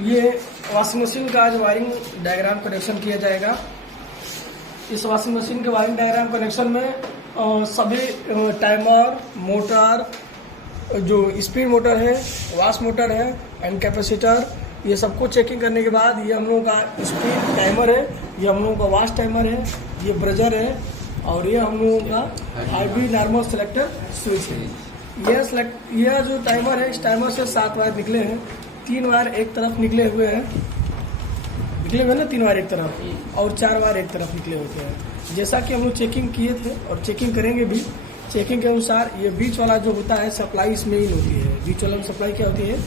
ये washing machine का आज वायरिंग डायग्राम कनेक्शन किया जाएगा। इस वॉशिंग मशीन के वायरिंग डायग्राम कनेक्शन में सभी टाइमर, मोटर, जो स्पीड मोटर है, वाश मोटर है एंड कैपेसिटर, ये सबको चेकिंग करने के बाद ये हम लोगों का स्पीड टाइमर है, ये हम लोगों का वाश टाइमर है, ये ब्रजर है और ये हम लोगों का आईबी नॉर्मल सेलेक्टर स्विच है। यह जो टाइमर है, इस टाइमर से 7 वायर निकले हैं, 3 वायर एक तरफ निकले हुए हैं ना, 3 वायर एक तरफ और 4 वायर एक तरफ निकले होते हैं। जैसा कि हम लोग चेकिंग किए थे और चेकिंग करेंगे भी, चेकिंग के अनुसार ये बीच वाला जो होता है सप्लाई इसमें इन होती है, बीच वाला में सप्लाई क्या होती है,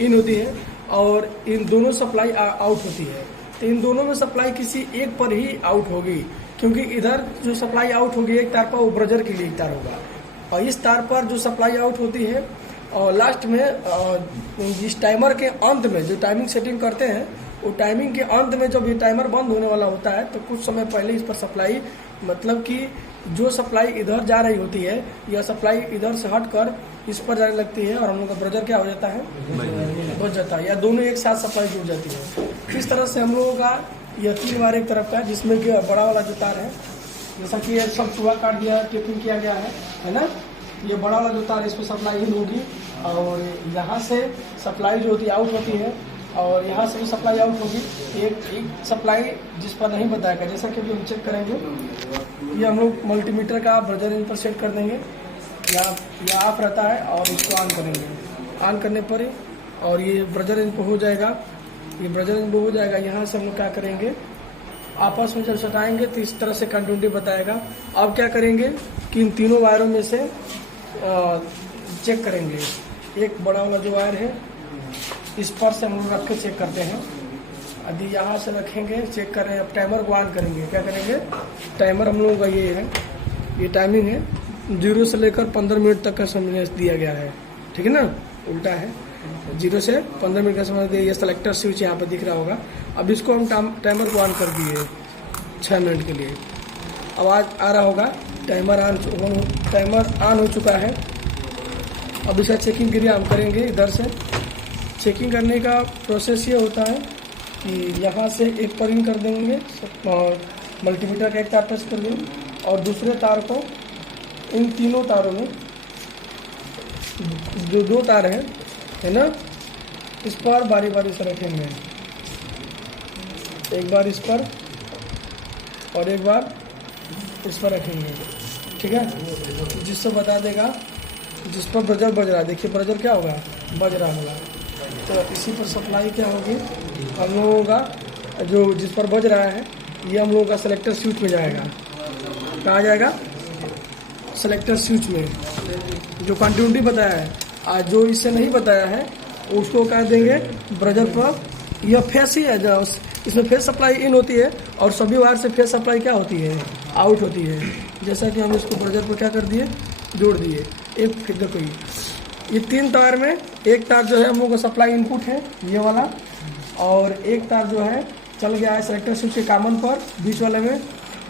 इन होती है और इन दोनों सप्लाई आउट होती है। तो इन दोनों में सप्लाई किसी एक पर ही आउट होगी, क्योंकि इधर जो सप्लाई आउट होगी एक तार पर, वो ब्रजर के लिए एक तार होगा और इस तार पर जो सप्लाई आउट होती है और लास्ट में इस टाइमर के अंत में जो टाइमिंग सेटिंग करते हैं, वो टाइमिंग के अंत में जब ये टाइमर बंद होने वाला होता है तो कुछ समय पहले इस पर सप्लाई, मतलब कि जो सप्लाई इधर जा रही होती है, यह सप्लाई इधर से हटकर इस पर जाने लगती है और हम लोग का ब्रजर क्या हो जाता है, बच जाता है, या दोनों एक साथ सप्लाई जुड़ जाती है। इस तरह से हम लोगों का यह 3 वायर एक तरफ का है, जिसमें कि बड़ा वाला जो तार है, जैसा कि ये सब चूहा काट दिया, टेपिंग किया गया है ना, ये बड़ा वाला जो तार है इसमें सप्लाई इन होगी और यहाँ से सप्लाई जो होती है आउट होती है और यहाँ से भी सप्लाई आउट होगी। एक सप्लाई जिस पर नहीं बताएगा, जैसा कि अभी हम चेक करेंगे, ये हम लोग मल्टीमीटर का ब्रजर इन पर सेट कर देंगे, या ऑफ रहता है और इसको ऑन करेंगे, ऑन करने पर और ये ब्रजर इन पर हो जाएगा, ये ब्रजर इन पर हो जाएगा। यहाँ से हम लोग क्या करेंगे, आपस में जब सटाएंगे तो इस तरह से कंटिन्यूटी बताएगा। अब क्या करेंगे कि इन तीनों वायरों में से चेक करेंगे, एक बड़ा वाला जो वायर है इस पर से हम लोग रख के चेक करते हैं। यदि यहाँ से रखेंगे, चेक कर रहे हैं, अब टाइमर को ऑन करेंगे, क्या करेंगे, टाइमर हम लोगों का ये है, ये टाइमिंग है 0 से लेकर 15 मिनट तक का समय दिया गया है, ठीक है ना, उल्टा है, 0 से 15 मिनट का समय दिया। ये सेलेक्टर स्विच यहाँ पर दिख रहा होगा। अब इसको हम टाइमर को ऑन कर दिए 6 मिनट के लिए। आवाज़ आ रहा होगा, टाइमर ऑन हो चुका है। अब इसका चेकिंग क्रिया हम करेंगे। इधर से चेकिंग करने का प्रोसेस ये होता है कि यहाँ से एक पर इन कर देंगे और मल्टीमीटर का एक तार टच कर देंगे और दूसरे तार को इन तीनों तारों में जो 2 तार है ना, इस पर बारी बारी से रखेंगे, एक बार इस पर और एक बार इस पर रखेंगे, ठीक है, जिससे बता देगा जिस पर ब्रजर बज रहा है। देखिए ब्रजर क्या होगा, बज रहा होगा, तो इसी पर सप्लाई क्या होगी, हम लोगों का जो जिस पर बज रहा है ये हम लोगों का सेलेक्टर स्विच में जाएगा। कहाँ जाएगा, सेलेक्टर स्विच में। जो कंटिन्यूटी बताया है, आज जो इससे नहीं बताया है उसको कह देंगे ब्रजर पर। यह फेस ही है, जो इसमें फेस सप्लाई इन होती है और सभी वायर से फेस सप्लाई क्या होती है, आउट होती है। जैसा कि हम इसको ब्रजर पर क्या कर दिए, जोड़ दिए। एक फिर देखो ये 3 तार में एक तार जो है हम लोग का सप्लाई इनपुट है ये वाला, और एक तार जो है चल गया है सेलेक्टर स्विच के कॉमन पर बीच वाले में,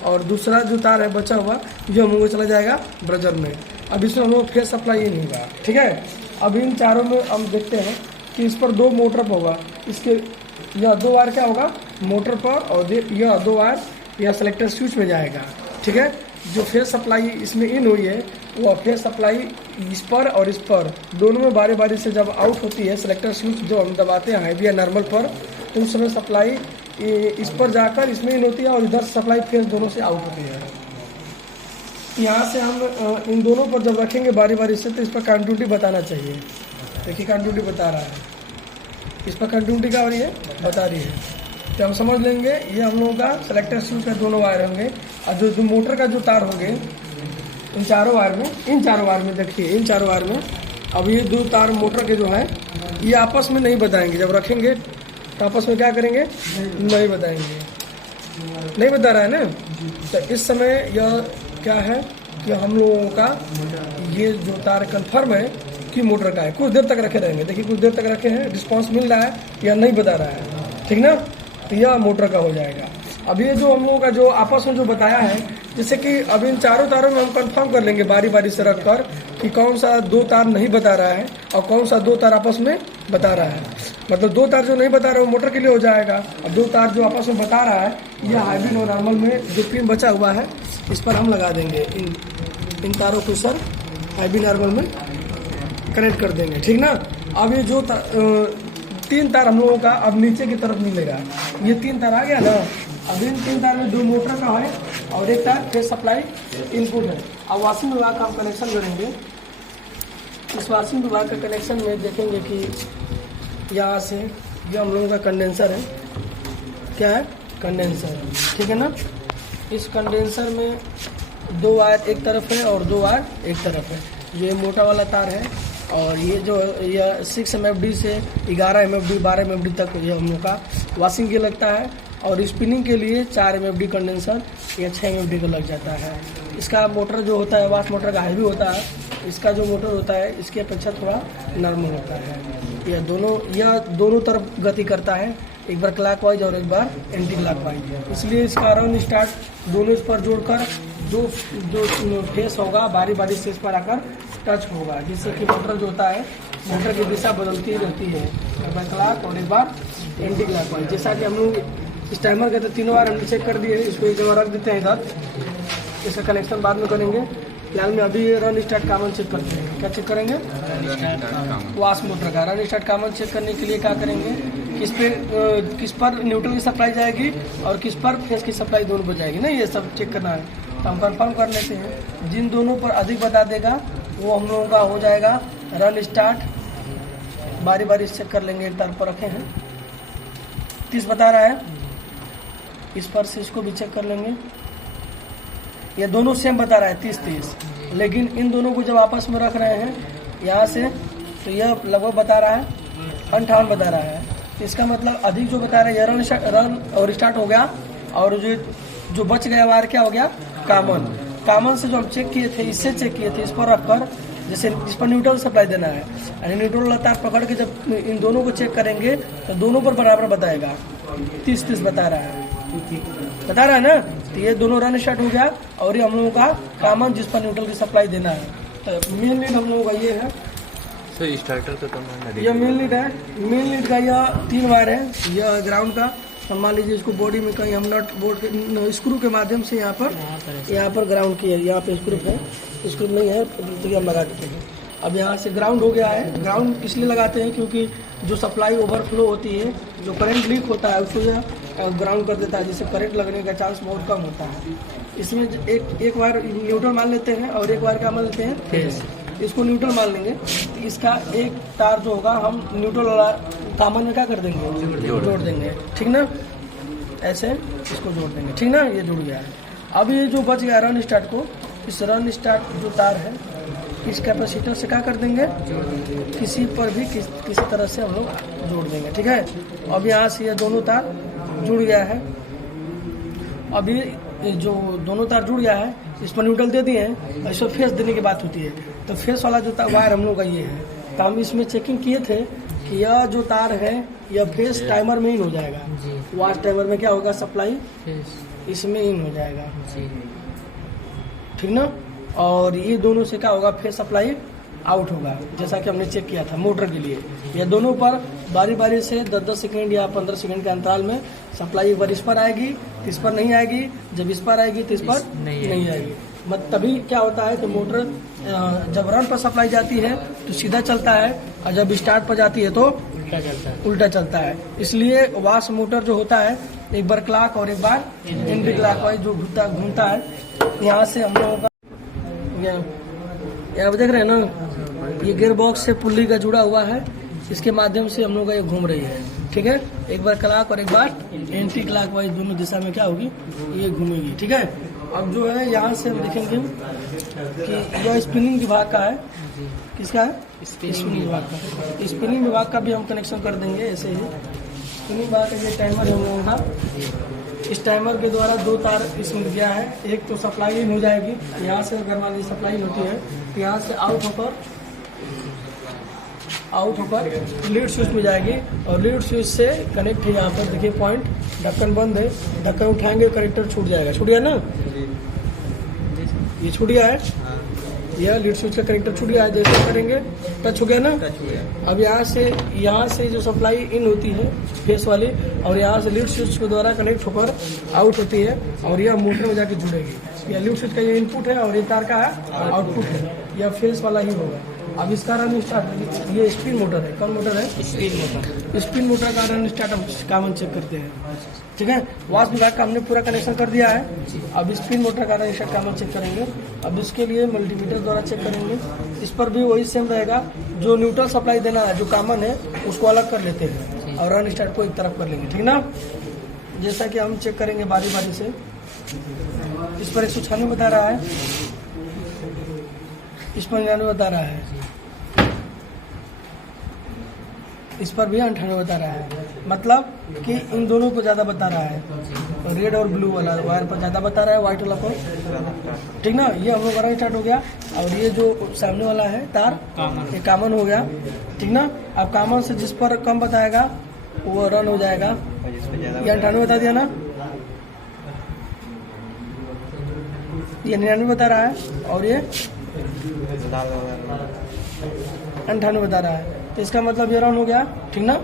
और दूसरा जो तार है बचा हुआ जो हम लोग को चला जाएगा ब्रजर में। अब इसमें हम लोग फेस सप्लाई इन होगा, ठीक है। अब इन चारों में हम देखते हैं कि इस पर 2 मोटर पर होगा, इसके यह 2 वायर क्या होगा, मोटर पर, और यह 2 वायर यह सेलेक्टर स्विच में जाएगा, ठीक है। जो फेस सप्लाई इसमें इन हुई है वो फेस सप्लाई इस पर और इस पर दोनों में बारी बारी से जब आउट होती है, सेलेक्टर स्विच जो हम दबाते हैं हाईवी या नॉर्मल पर, तो उस समय सप्लाई इस पर जाकर इसमें इन होती है और इधर सप्लाई फेस दोनों से आउट होती है। यहाँ से हम इन दोनों पर जब रखेंगे बारी बारी से, तो इस पर कंटिन्यूटी बताना चाहिए। देखिए कंटिन्यूटी बता रहा है, इस पर कंटिन्यूटी क्या हो रही है, बता रही है। तो हम समझ लेंगे ये हम लोगों का सेलेक्टर स्विच का दोनों वायर होंगे और जो मोटर का जो तार होंगे इन चारों वायर में देखिए, इन चारों वायर में अब ये 2 तार मोटर के जो है ये आपस में नहीं बताएंगे। जब रखेंगे तो आपस में क्या करेंगे, नहीं बताएंगे, नहीं बता रहा है ना। तो इस समय यह क्या है कि हम लोगों का ये जो तार कंफर्म है कि मोटर का है। कुछ देर तक रखे रहेंगे, देखिए कुछ देर तक रखे हैं, रिस्पांस मिल रहा है या नहीं बता रहा है, ठीक ना, तो यह मोटर का हो जाएगा। अब ये जो हम लोगों का जो आपस में जो बताया है, जैसे कि अब इन चारों तारों में हम कंफर्म कर लेंगे बारी बारी से रखकर कि कौन सा 2 तार नहीं बता रहा है और कौन सा 2 तार आपस में बता रहा है। मतलब 2 तार जो नहीं बता रहा वो मोटर के लिए हो जाएगा, और 2 तार जो आपस में बता रहा है ये हाई बीम और नॉर्मल में जो पिन बचा हुआ है इस पर हम लगा देंगे। इन तारों को सर हाई बीम नॉर्मल में कनेक्ट कर देंगे, ठीक ना। अब ये जो 3 तार हम लोगों का अब नीचे की तरफ मिलेगा, ये 3 तार आ गया ना। अब इन 3 तार में 2 मोटर का है और 1 तार फेज सप्लाई इनपुट है। अब वाशिंग विभाग का हम कनेक्शन करेंगे। इस वाशिंग विभाग के कनेक्शन में देखेंगे कि यहाँ से ये हम लोगों का कंडेंसर है, क्या है कंडेंसर, ठीक है ना। इस कंडेंसर में 2 वायर एक तरफ है और 2 वायर एक तरफ है। ये मोटा वाला तार है और ये जो यह 6 MFD से 11 MFD 12 MFD तक ये हम लोग का वाशिंग के लगता है, और स्पिनिंग के लिए 4 MFD कंडेंसर या 6 MFD का लग जाता है। इसका मोटर जो होता है वाश मोटर का हैवी होता है, इसका जो मोटर होता है इसकी अपेक्षा थोड़ा नॉर्मल होता है। यह दोनों तरफ गति करता है, एक बार क्लॉकवाइज और एक बार एंटी क्लॉकवाइज। इसलिए इसका रन स्टार्ट दोनों इस पर जोड़कर जो फेस होगा बारी बारी से इस पर आकर टच होगा, जिससे कि मोटर जो होता है मोटर की दिशा बदलती रहती है, एक बार क्लॉक और एक बार एंटी क्लॉकवाइज। जैसा कि हम लोग इस टाइमर के तो 3 बार हमने चेक कर दिए, इसको एक जगह रख देते हैं इधर, इसका कनेक्शन बाद में करेंगे। फिलहाल में अभी रन स्टार्ट कॉमन चेक करते हैं। क्या चेक करेंगे? वाश मोटर का रन स्टार्ट कॉमन चेक करने के लिए क्या करेंगे, किस पर न्यूट्रल की सप्लाई जाएगी और किस पर फेस की सप्लाई दोनों पर जाएगी ना, ये सब चेक करना है। तो हम कंफर्म कर लेते हैं, जिन दोनों पर अधिक बता देगा वो हम लोगों का हो जाएगा रन स्टार्ट। बारी बारी चेक कर लेंगे। एक तार पर रखे हैं 30 बता रहा है, इस पर से इसको भी चेक कर लेंगे। ये दोनों सेम बता रहा है 30-30, लेकिन इन दोनों को जब आपस में रख रहे हैं यहाँ से तो यह लगभग बता रहा है 58 बता रहा है। इसका मतलब अधिक जो बता रहा है यह रन और स्टार्ट हो गया, और जो बच गया वायर क्या हो गया कॉमन से जो हम चेक किए थे, इससे चेक किए थे, इस पर रखकर जैसे इस पर न्यूट्रल सप्लाई देना है, यानी न्यूट्रल वाला तार पकड़ के जब इन दोनों को चेक करेंगे तो दोनों पर बराबर बताएगा। 30-30 बता रहा है ना। तो ये दोनों रन स्टार्ट हो गया, और ये हम लोगों का कॉमन जिस पर न्यूट्रल की सप्लाई देना है। तो मेन लीड हम लोगों का ये है, सर स्टार्टर का तो यह मेन लीड है। मेन लीड का यह 3 वायर है, यह ग्राउंड का। तो मान लीजिए इसको बॉडी में कहीं हम नट बोल्ट के स्क्रू के माध्यम से यहाँ पर ग्राउंड किया, यहाँ पे स्क्रू है, स्क्रू नहीं है तो हम लगा देते हैं। अब यहाँ से ग्राउंड हो गया है। ग्राउंड इसलिए लगाते हैं क्योंकि जो सप्लाई ओवरफ्लो होती है, जो करंट लीक होता है उसको यह ग्राउंड कर देता है, जिससे करंट लगने का चांस बहुत कम होता है। इसमें एक वायर न्यूट्रल मान लेते हैं और एक वायर क्या मान लेते हैं फेस। इसको न्यूट्रल मान लेंगे तो इसका एक तार जो होगा हम न्यूट्रल वाला कॉमन में क्या कर देंगे, जोड़ देंगे, ठीक ना। ऐसे इसको जोड़ देंगे, ठीक ना। ये जुड़ गया है। अब ये जो बच गया रन स्टार्ट को, इस रन स्टार्ट जो तार है इस कैपेसिटर से क्या कर देंगे, किसी पर भी किसी तरह से हम लोग जोड़ देंगे, ठीक है। अब यहाँ से ये दोनों तार जुड़ गया है। अभी जो दोनों तार जुड़ गया है, इस पर न्यूट्रल दे दिए हैं, इसको फेस देने की बात होती है। तो फेस वाला जो वायर हम लोग का ये है, तो हम इसमें चेकिंग किए थे कि यह जो तार है यह फेस टाइमर में इन हो जाएगा। वाश टाइमर में क्या होगा, सप्लाई इसमें इन हो जाएगा, ठीक ना। और ये दोनों से क्या होगा, फेस सप्लाई आउट होगा, जैसा कि हमने चेक किया था मोटर के लिए। यह दोनों पर बारी बारी से 10-10 सेकंड या 15 सेकंड के अंतराल में सप्लाई एक बार इस पर आएगी, इस पर नहीं आएगी, जब इस पर आएगी तो इस पर नहीं आएगी। तभी क्या होता है कि मोटर जब रन पर सप्लाई जाती है तो सीधा चलता है, और जब स्टार्ट पर जाती है तो उल्टा चलता है। इसलिए वाश मोटर जो होता है एक बार क्लॉक और एक बार एंटी क्लॉकवाइज जो घूमता है। यहाँ से हम लोगों का आप देख रहे हैं ना, ये गियर बॉक्स से पुल्ली का जुड़ा हुआ है, इसके माध्यम से हम लोग का ये घूम रही है, ठीक है। एक बार क्लॉक और एक बार एंटी क्लॉकवाइज दोनों दिशा में क्या होगी, ये घूमेगी, ठीक है। अब जो है यहाँ से हम देखेंगे कि यह स्पिनिंग विभाग का है। किसका है? स्पिनिंग विभाग का। स्पिनिंग विभाग का भी हम कनेक्शन कर देंगे ऐसे ही। स्पिनिंग विभाग का ये टाइमर है हम लोगों का। इस टाइमर के द्वारा 2 तार इसमें दिया है, एक तो सप्लाई इन हो जाएगी, यहाँ से अगर मान लीजिए सप्लाई इन होती है तो यहाँ से आउट होकर लीड स्विच में जाएगी, और लीड स्विच से कनेक्ट है। यहाँ पर देखिए पॉइंट, ढक्कन बंद है, ढक्कन उठाएंगे कनेक्टर छूट जाएगा। छूट गया ना, ये छूट गया है। यह लीड स्विच का कनेक्टर छूट गया है, जैसे करेंगे टच हो गया ना। अब यहाँ से जो सप्लाई इन होती है फेस वाली, और यहाँ से लीड स्विच के द्वारा कनेक्ट होकर आउट होती है, और यह मोटर में जाके जुड़ेगी। यह लीड स्विच का ये इनपुट है और ये तार का आउटपुट है, यह फेस वाला ही होगा। अब इसका रन स्टार्ट, ये स्पिन मोटर है। कौन मोटर है? स्पिन मोटर का रन स्टार्ट हम काम चेक करते हैं, ठीक है। वाष्प विभाग का हमने पूरा कनेक्शन कर दिया है। अब स्पिन मोटर का रन स्टार्ट काम चेक करेंगे। अब इसके लिए मल्टीमीटर द्वारा चेक करेंगे। इस पर भी वही सेम रहेगा, जो न्यूट्रल सप्लाई देना है, जो कॉमन है, उसको अलग कर लेते हैं और रन स्टार्ट को एक तरफ कर लेंगे, ठीक ना। जैसा कि हम चेक करेंगे बारी बारी से। इस पर 196 बता रहा है, इस पर 99 बता रहा है, इस पर भी 98 बता रहा है। मतलब कि इन दोनों को ज़्यादा बता रहा है, रेड और ब्लू वाला वायर पर ज़्यादा बता रहा है, व्हाइट वाला को, ठीक ना। ये हम लोग का रन स्टार्ट हो गया। और ये जो सामने वाला है तार, ये कॉमन हो गया, ठीक ना। अब कॉमन से जिस पर कम बताएगा वो रन हो जाएगा। ये 98 बता दिया ना, ये 99 बता रहा है, और ये 98 बता रहा है। तो इसका मतलब ये रन हो गया, ठीक ना।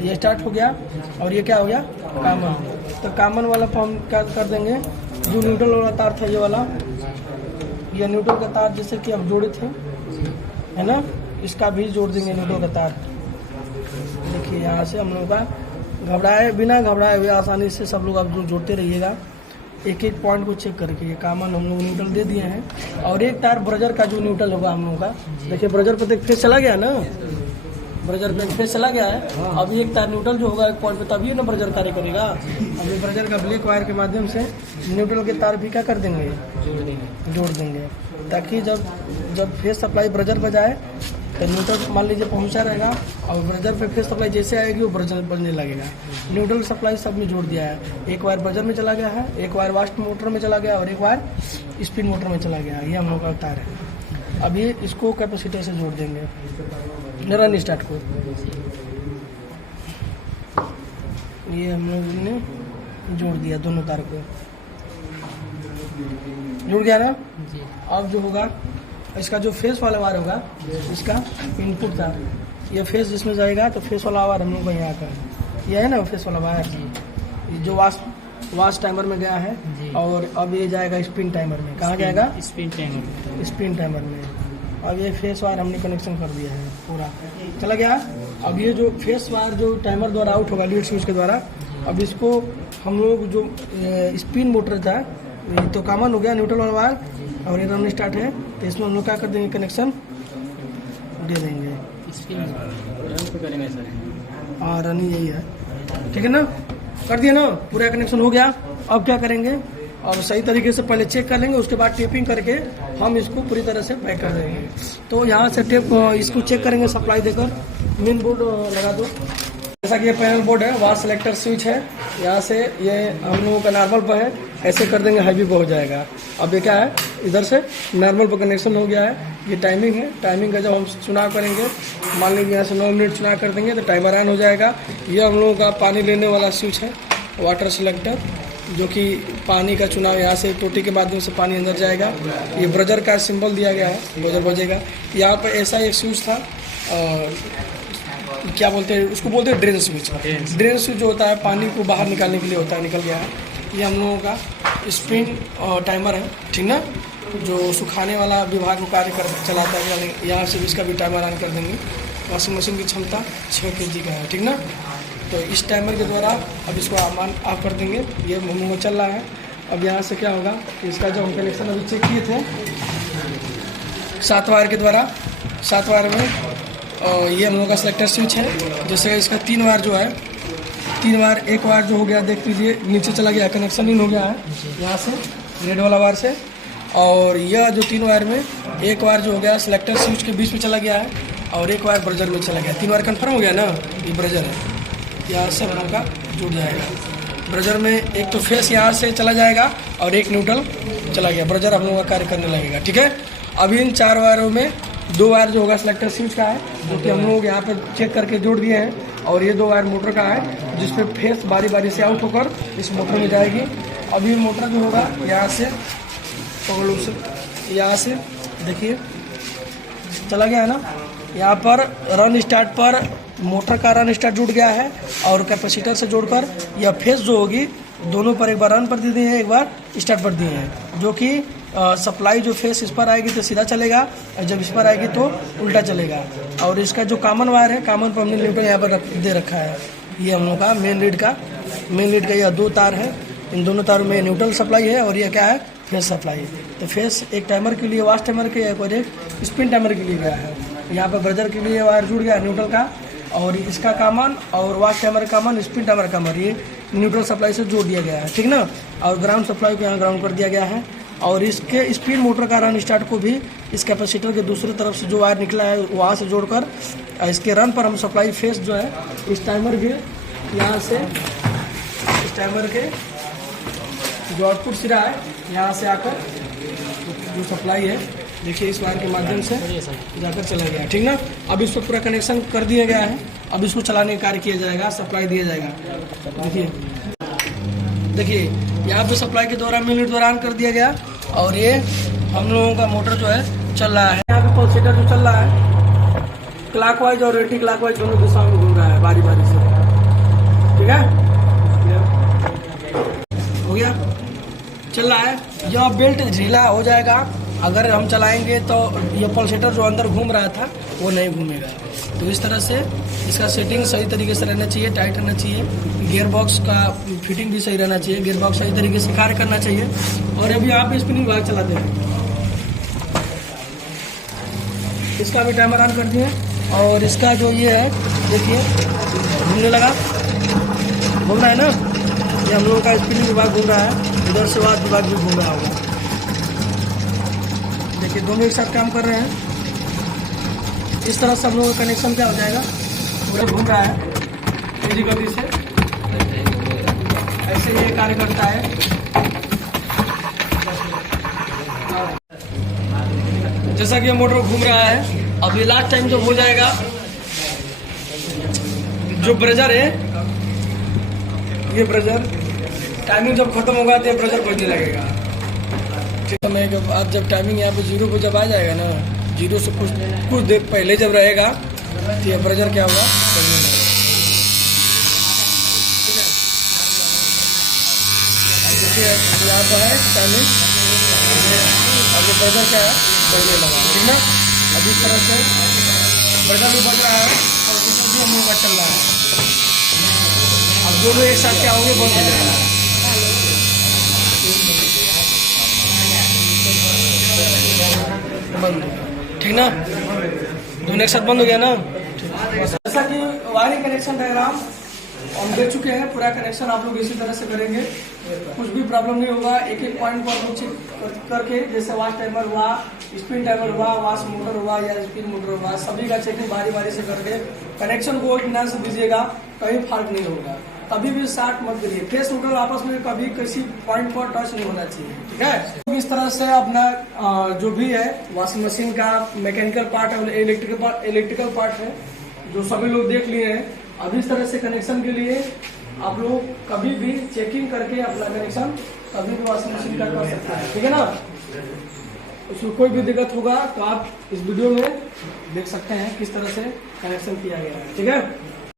ये स्टार्ट हो गया, और ये क्या हो गया? कॉमन। तो कॉमन वाला पर हम क्या कर देंगे, जो न्यूट्रल वाला तार था, ये वाला, ये न्यूट्रल का तार जैसे कि हम जोड़े थे, है ना, इसका भी जोड़ देंगे न्यूट्रल का तार। देखिए यहाँ से हम लोग का बिना घबराए हुए आसानी से सब लोग आप जो जोड़ते रहिएगा, एक एक पॉइंट को चेक करके। ये कॉमन हम लोग न्यूट्रल दे दिए हैं, और एक तार ब्रजर का जो न्यूट्रल होगा हम लोगों का, देखिए ब्रजर पर देख फेस चला गया ना, ब्रजर पे फेस चला गया है। अब एक तार न्यूट्रल जो होगा एक पॉइंट पे, तभी ना ब्रजर कार्य करेगा। अब ये ब्रजर का ब्लैक वायर के माध्यम से न्यूट्रल के तार भी क्या कर देंगे, जोड़ देंगे, ताकि जब फेस सप्लाई ब्रजर पर जाए तो न्यूट्रल मान लीजिए पहुंचा रहेगा, और ब्रजर पे फेस सप्लाई जैसे आएगी वो ब्रजर बनने लगेगा। न्यूट्रल सप्लाई सब में जोड़ दिया है। एक वायर ब्रजर में चला गया है, एक वायर वास्ट मोटर में चला गया, और एक वायर स्पिन मोटर में चला गया। ये हम लोग का तार है। अब ये इसको कैपेसिटर से जोड़ देंगे रन स्टार्ट को। ये हम लोग ने जोड़ दिया, दोनों तार को जुड़ गया ना। अब जो होगा, इसका जो फेस वाला वायर होगा, इसका इनपुट तार, ये फेस जिसमें जाएगा, तो फेस वाला वायर हम लोग का यहाँ का है, ये है ना फेस वाला वायर, जो वाश टाइमर में गया है। और अब ये जाएगा स्पिन टाइमर में। कहाँ जाएगा? स्पिन टाइमर में। अब ये फेस वायर हमने कनेक्शन कर दिया है, पूरा चला गया। अब ये जो फेस वायर जो टाइमर द्वारा आउट होगा लीड स्विच के द्वारा, अब इसको हम लोग जो स्पिन मोटर था, ये तो कॉमन हो गया न्यूट्रल वाला वायर, और ये रन स्टार्ट है, तो इसमें हम लोग क्या कर देंगे, कनेक्शन दे देंगे। हाँ, रन यही है, ठीक है ना। कर दिया ना, पूरा कनेक्शन हो गया। अब क्या करेंगे, और सही तरीके से पहले चेक कर लेंगे, उसके बाद टेपिंग करके हम इसको पूरी तरह से पैक कर देंगे। तो यहाँ से टेप इसको चेक करेंगे, सप्लाई देकर मेन बोर्ड लगा दो। जैसा कि ये पैनल बोर्ड है, वहाँ सेलेक्टर स्विच है, यहाँ से ये हम लोगों का नॉर्मल पर है, ऐसे कर देंगे हैवी पर हो जाएगा। अब ये क्या है, इधर से नॉर्मल पर कनेक्शन हो गया है। ये टाइमिंग है, टाइमिंग का जब हम चुनाव करेंगे, मान लीजिए यहाँ से 9 मिनट चुनाव कर देंगे तो टाइमर ऑन हो जाएगा। ये हम लोगों का पानी लेने वाला स्विच है, वाटर सिलेक्टर, जो कि पानी का चुनाव यहाँ से टोटी के माध्यम से पानी अंदर जाएगा। ये ब्रजर का सिंबल दिया गया है, ब्रजर बजेगा। यहाँ पर ऐसा एक स्विच था, क्या बोलते हैं उसको, बोलते हैं ड्रेन स्विच। ड्रेन स्विच जो होता है पानी को बाहर निकालने के लिए होता है, निकल गया है। ये हम लोगों का स्पिन टाइमर है, ठीक ना, जो सुखाने वाला विभाग को कार्य कर चलाता है। यानी यहाँ से इसका भी टाइमर ऑन कर देंगे। वॉशिंग मशीन की क्षमता 6 kg का है, ठीक ना। तो इस टाइमर के द्वारा अब इसको ऑफ कर देंगे। ये हम लोग चल रहा है। अब यहाँ से क्या होगा कि इसका जो हम कनेक्शन अभी चेक किए थे 7 वायर के द्वारा, 7 वायर में ये हम लोग का सिलेक्टर स्विच है। जैसे इसका 3 वायर जो है, 3 वायर, एक वायर जो हो गया देख लीजिए नीचे चला गया, कनेक्शन इन हो गया है यहाँ से रेड वाला वायर से। और यह जो 3 वायर में एक वायर जो हो गया सिलेक्टर स्विच के बीच में चला गया है, और एक वायर ब्रजर में चला गया। 3 वायर कन्फर्म हो गया ना, ये ब्रजर है, यहाँ से हम लोग का जुड़ जाएगा। ब्रजर में एक तो फेस यहाँ से चला जाएगा और एक न्यूट्रल चला गया, ब्रजर हम लोग का कार्य करने लगेगा, ठीक है। अभी इन 4 वायरों में 2 वायर जो होगा सिलेक्टर स्विच का है, जो कि हम लोग यहाँ पर चेक करके जोड़ दिए हैं, और ये 2 वायर मोटर का है, जिसपे फेस बारी बारी से आउट होकर इस मोटर में जाएगी। अभी मोटर जो होगा यहाँ से, यहाँ से देखिए चला गया है ना। यहाँ पर रन स्टार्ट पर मोटर का रन स्टार्ट जुड़ गया है और कैपेसिटर से जोड़कर यह फेस जो होगी दोनों पर एक बार रन पर दे दिए हैं, एक बार स्टार्ट पर दिए हैं, जो कि सप्लाई जो फेस इस पर आएगी तो सीधा चलेगा और जब इस पर आएगी तो उल्टा चलेगा। और इसका जो कॉमन वायर है, कॉमन पर हमने न्यूट्रल यहाँ पर दे रखा है। ये हम लोग का मेन लीड का यह 2 तार है, इन दोनों तारों में न्यूट्रल सप्लाई है और यह क्या है, फेस सप्लाई है। तो फेस एक टाइमर के लिए, वाश टाइमर के और एक स्पिन टाइमर के लिए गया है। यहाँ पर ब्रजर के लिए वायर जुड़ गया न्यूट्रल का, और इसका कॉमन और wash timer common, spin timer common, ये न्यूट्रल सप्लाई से जोड़ दिया गया है, ठीक ना। और ग्राउंड सप्लाई को यहाँ ग्राउंड कर दिया गया है। और इसके स्पीड मोटर का रन स्टार्ट को भी इस कैपेसिटर के दूसरी तरफ से जो वायर निकला है वहाँ से जोड़कर इसके रन पर हम सप्लाई फेस जो है इस टाइमर के यहाँ से, इस टाइमर के जो आउटपुट सिरा है यहाँ से आकर जो सप्लाई है देखिए इस वायर के माध्यम से जाकर चला गया, ठीक ना। अब इस पर पूरा कनेक्शन कर दिया गया है, अब इसको चलाने का कार्य किया जाएगा, सप्लाई दिया जाएगा। देखिए यहाँ पे सप्लाई के दौरान मिनट दौरान कर दिया गया और ये हम लोगों का मोटर जो है चल रहा है। यहाँ पे पल्सेटर जो चल रहा है क्लॉकवाइज और एंटी क्लॉकवाइज दोनों दिशाओं में घूम रहा है बारी बारी से, ठीक है, हो गया, चल रहा है। यह बेल्ट ढीला हो जाएगा अगर हम चलाएंगे तो यह पल्सेटर जो अंदर घूम रहा था वो नहीं घूमेगा। तो इस तरह से इसका सेटिंग सही तरीके से रहना चाहिए, टाइट रहना चाहिए, गियर बॉक्स का फिटिंग भी सही रहना चाहिए, गियर बॉक्स सही तरीके से कार्य करना चाहिए। और अभी आप स्पिनिंग भाग चलाते हैं, इसका भी टाइमर ऑन कर दिए और इसका जो ये है देखिए घूमने लगा, घूम रहा है ना, ये हम लोगों का स्पिनिंग विभाग घूम रहा है, उधर से वाद विभाग भी घूम रहा होगा। देखिए दोनों एक साथ काम कर रहे हैं। इस तरह से हम लोगों का कनेक्शन क्या हो जाएगा, पूरा घूम रहा है तेजी गति से, ऐसे ये कार्य करता है। जैसा कि ये मोटर घूम रहा है, अब ये लास्ट टाइम जब हो जाएगा जो ब्रजर है, ये ब्रजर टाइमिंग जब खत्म होगा तो ये ब्रजर बजने लगेगा। समय के बाद जब टाइमिंग यहाँ पे 0 पे जब आ जाएगा ना, 0 से कुछ देर पहले जब रहेगा तो ये ब्रजर क्या होगा, देखिए यहाँ पर है टाइमिंग, अब ये ब्रजर क्या है, बजने लगा, ठीक ना। अब इस तरह से ब्रजर भी बज रहा है और दूसरा भी हम लोग का चल रहा है। अब दोनों एक साथ क्या होंगे, बंद हो जाएगा, बंद, ठीक ना, दोनों एक साथ बंद हो गया ना। जैसा कि वायरिंग कनेक्शन डायग्राम हम देख चुके हैं, पूरा कनेक्शन आप लोग इसी तरह से करेंगे, कुछ भी प्रॉब्लम नहीं होगा। एक एक पॉइंट को आप चेक करके, जैसे वाश टाइमर हुआ, स्पिन टाइमर हुआ, वाश मोटर हुआ या स्पिन मोटर हुआ, सभी का चेकिंग बारी बारी से करके कनेक्शन को इत्मीनान से दीजिएगा, कहीं फॉल्ट नहीं होगा। कभी भी शॉर्ट मत करिए, फेस न्यूट्रल आपस में कभी किसी पॉइंट पर टच नहीं होना चाहिए, ठीक है। इस तरह से अपना जो भी है वॉशिंग मशीन का मैकेनिकल पार्ट है, इलेक्ट्रिकल पार्ट है, जो सभी लोग देख लिए हैं। अब इस तरह से कनेक्शन के लिए आप लोग कभी भी चेकिंग करके अपना कनेक्शन कभी भी वॉशिंग मशीन का कर सकते हैं, ठीक है ना। उसमें कोई भी दिक्कत होगा तो आप इस वीडियो में देख सकते हैं किस तरह से कनेक्शन किया गया है, ठीक है।